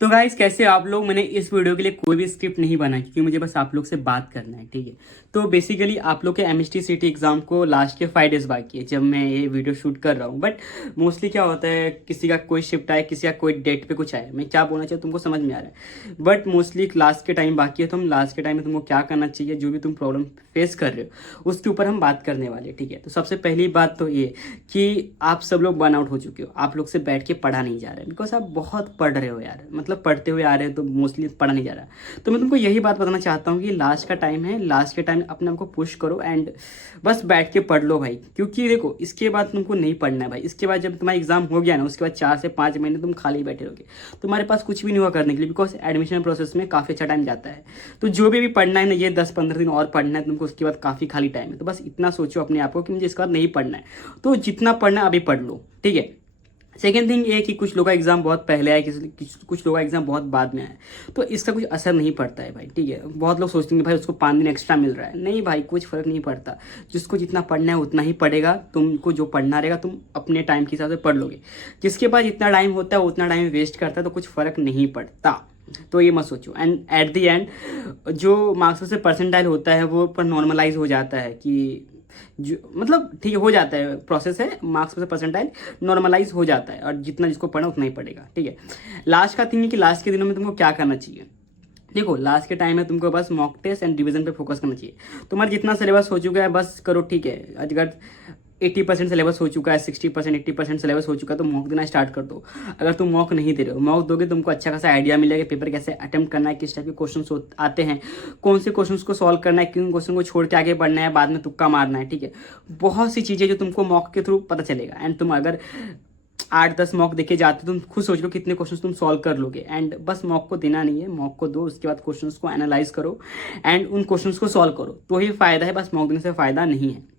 तो गाइस कैसे आप लोग। मैंने इस वीडियो के लिए कोई भी स्क्रिप्ट नहीं बनाई क्योंकि मुझे बस आप लोग से बात करना है, ठीक है। तो बेसिकली आप लोग के एमएसटी सीटी एग्जाम को लास्ट के 5 डेज बाकी है जब मैं ये वीडियो शूट कर रहा हूँ। बट मोस्टली क्या होता है, किसी का कोई शिफ्ट आया, किसी का कोई डेट पे कुछ आया, मैं क्या बोलना चाहिए तुमको समझ में आ रहा है। बट मोस्टली क्लास के टाइम बाकी है, तो हम लास्ट के टाइम में तुमको क्या करना चाहिए, जो भी तुम प्रॉब्लम फेस कर रहे हो उसके ऊपर हम बात करने वाले हैं, ठीक है। तो सबसे पहली बात तो ये कि आप सब लोग बर्न आउट हो चुके हो, आप लोग से बैठ के पढ़ा नहीं जा रहा है, बिकॉज आप बहुत पढ़ रहे हो यार, मतलब पढ़ते हुए आ रहे हो तो मोस्टली पढ़ा नहीं जा रहा। तो मैं तुमको यही बात बताना चाहता हूँ कि लास्ट का टाइम है, लास्ट के टाइम अपने आप को पुश करो एंड बस बैठ के पढ़ लो भाई। क्योंकि देखो इसके बाद तुमको नहीं पढ़ना है भाई। इसके बाद जब तुम्हारा एग्जाम हो गया ना, उसके बाद 4 से 5 महीने तुम खाली बैठे रहोगे, तुम्हारे पास कुछ भी नहीं हुआ करने के लिए, बिकॉज एडमिशन प्रोसेस में काफ़ी अच्छा टाइम जाता है। तो जो भी पढ़ना है ना, ये 10-15 दिन और पढ़ना है तुमको, उसके बाद काफ़ी खाली टाइम है। तो बस इतना सोचो अपने आप को कि मुझे इसके बाद नहीं पढ़ना है, तो जितना पढ़ना है अभी पढ़ लो, ठीक है। सेकेंड थिंग ये कि कुछ लोगों का एग्जाम बहुत पहले आया, कुछ लोगों का एग्जाम बहुत बाद में आया, तो इसका कुछ असर नहीं पड़ता है भाई, ठीक है। बहुत लोग सोचते हैं भाई उसको 5 दिन एक्स्ट्रा मिल रहा है, नहीं भाई, कुछ फर्क नहीं पड़ता। जिसको जितना पढ़ना है उतना ही पढ़ेगा, तुमको जो पढ़ना रहेगा तुम अपने टाइम के हिसाब से पढ़ लोगे। जिसके पास जितना टाइम होता है उतना टाइम वेस्ट करता है, तो कुछ फर्क नहीं पड़ता। तो ये मत सोचो। एंड एट द एंड जो मार्क्स से परसेंटाइल होता है वो पर नॉर्मलाइज हो जाता है कि जो मतलब ठीक है, हो जाता है, प्रोसेस है, मार्क्स से परसेंटाइल नॉर्मलाइज हो जाता है और जितना जिसको पढ़ना उतना ही पड़ेगा, ठीक है। लास्ट का थिंग है कि लास्ट के दिनों में तुमको क्या करना चाहिए। देखो लास्ट के टाइम में तुमको बस मॉक टेस्ट एंड रिवीजन पे फोकस करना चाहिए। तुम्हारा जितना सिलेबस हो चुका है बस करो, ठीक है। अगर 80% सिलेबस हो चुका है, 60% 80% सिलेबस हो चुका है, तो मॉक देना स्टार्ट कर दो। अगर तुम मॉक नहीं दे रहे हो, मॉक दोगे तुमको अच्छा खासा आइडिया मिलेगा पेपर कैसे अटेम्प्ट करना है, किस टाइप के क्वेश्चन आते हैं, कौन से क्वेश्चन को सॉल्व करना है, किन क्वेश्चन को छोड़ के आगे बढ़ना है, बाद में तुक्का मारना है, ठीक है। बहुत सी चीज़ें जो तुमको मॉक के थ्रू पता चलेगा। एंड तुम अगर 8-10 मॉक देके जाते हो, तुम खुद सोच लो कितने क्वेश्चंस तुम सॉल्व कर लोगे। एंड बस मॉक को देना नहीं है, मॉक को दो, उसके बाद क्वेश्चंस को एनालाइज करो एंड उन क्वेश्चंस को सॉल्व करो, तो ही फायदा है, बस मॉक देने से फायदा नहीं है।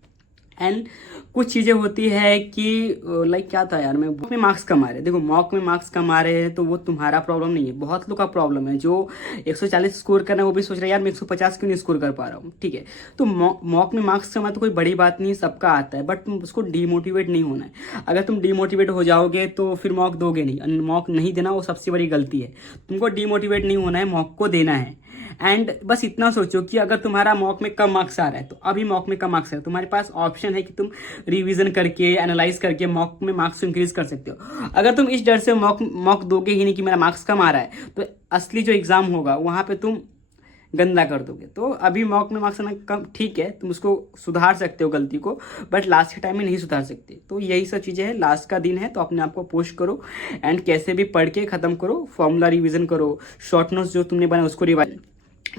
एंड कुछ चीज़ें होती है कि लाइक क्या था यार, मैं मॉक में मार्क्स कम आ रहे, देखो मॉक में मार्क्स कम आ रहे हैं तो वो तुम्हारा प्रॉब्लम नहीं है, बहुत लोग का प्रॉब्लम है। जो 140 स्कोर करना है वो भी सोच रहा है यार मैं 150 क्यों नहीं स्कोर कर पा रहा हूँ, ठीक है। तो मॉक में मार्क्स कम आए तो कोई बड़ी बात नहीं है, सबका आता है, बट उसको डीमोटिवेट नहीं होना है। अगर तुम डीमोटिवेट हो जाओगे तो फिर मॉक दोगे नहीं, मॉक नहीं देना वो सबसे बड़ी गलती है। तुमको डीमोटिवेट नहीं होना है, मॉक को देना है। एंड बस इतना सोचो कि अगर तुम्हारा मॉक में कम मार्क्स आ रहा है, तो अभी मॉक में कम मार्क्स है, तुम्हारे पास ऑप्शन है कि तुम रिवीजन करके एनालाइज करके मॉक में मार्क्स इंक्रीज कर सकते हो। अगर तुम इस डर से मॉक दोगे ही नहीं कि मेरा मार्क्स कम आ रहा है, तो असली जो एग्जाम होगा वहाँ पे तुम गंदा कर दोगे। तो अभी मॉक में मार्क्स आना कम ठीक है, तुम उसको सुधार सकते हो गलती को, बट लास्ट के टाइम में नहीं सुधार सकते। तो यही सब चीज़ें हैं, लास्ट का दिन है तो अपने आप को पुश करो एंड कैसे भी पढ़ के ख़त्म करो। फॉर्मूला रिवीजन करो, शॉर्ट नोट्स जो तुमने बनाए उसको रिवाइज,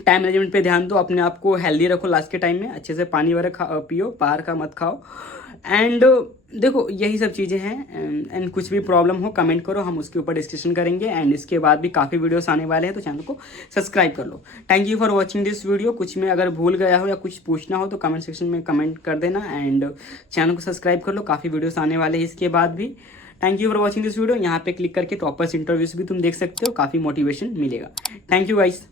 टाइम मैनेजमेंट पे ध्यान दो, अपने आप को हेल्दी रखो। लास्ट के टाइम में अच्छे से पानी वगैरह पियो, बाहर का मत खाओ। एंड देखो यही सब चीज़ें हैं। एंड कुछ भी प्रॉब्लम हो कमेंट करो, हम उसके ऊपर डिस्कशन करेंगे। एंड इसके बाद भी काफ़ी वीडियोस आने वाले हैं, तो चैनल को सब्सक्राइब कर लो। Thank you for watching this video. कुछ में अगर भूल गया हो या कुछ पूछना हो तो कमेंट सेक्शन में कमेंट कर देना। एंड चैनल को सब्सक्राइब कर लो, काफ़ी वीडियोस आने वाले हैं इसके बाद भी। Thank you for watching this video. यहाँ पे क्लिक करके टॉपर्स इंटरव्यूज भी तुम देख सकते हो, काफ़ी मोटिवेशन मिलेगा। Thank you guys.